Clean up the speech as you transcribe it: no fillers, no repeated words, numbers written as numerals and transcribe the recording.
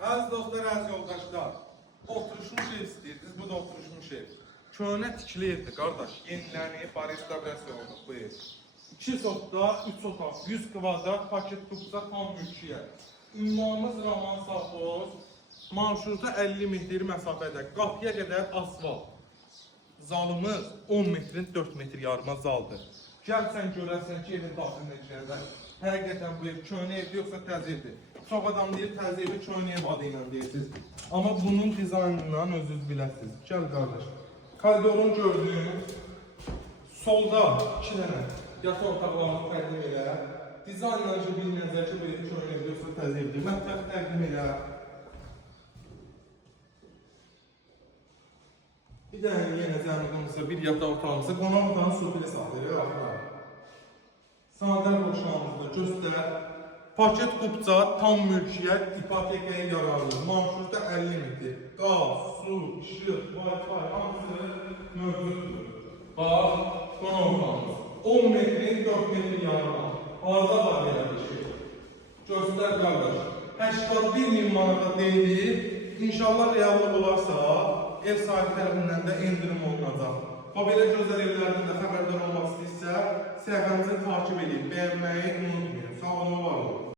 Əziz dostlar, əziz yoldaşlar, oturuşmuş ev istəyirsiniz, bu da oturuşmuş ev. Köhnə tikili evdir, qardaş, yenilənib, restavrasiya olunub bu ev. 2 sotda, 3 otaq, 100 kvadrat, paket tupsa tam mülkiyyət. Ünvanımız Raman Safxoz, marşruta 50 metr məsafədə, qapıya qədər asfalt. Zalımız 10 metrin 4 metr yarıma zaldır. Gəlsən görərsən ki, evin daxilində içərdən. Həqiqətən bu ev köhnə evdir, yoxsa təzə evdir. Çox adam deyir, təzə evi köhnə ev adı ilə deyirsiniz. Amma bunun dizaynından özünüz biləsiniz. Gəl qardaş. Koridorun gördüyünüz solda 2 dənə yataq otaqlarını təqdim elə. Dizaynla bilməyəcək ki, bu ev köhnə evdir, yoxsa təzə evdir. Mətbəx təqdim elə. Bir dənə yenə cəmqımızda bir yataq otağımızda qonaq otağın sufili saxlayır. Sanitar boşluğumuzda göstər. Paket kupça, tam mülkiyyət, ipotekaya yararlı. Marşrutda 50 metr. Qaz, su, işıq, Wi-Fi hamısı mövcuddur. Bax, qonaq otağımız. 10 metrin 4 metr yararlı. Arada var belə bir şey. Göstər qardaş. 81.000 manata deyilir. İnşallah reallıq olarsa, ev sahibi tərəfindən də endirim olunacaq. O belə gözəl evlərdən də xəbərdar olmaq istəyirsə, səhifəmizi takip edin, bəyənməyi unutmayın. Sağ olun, var olun.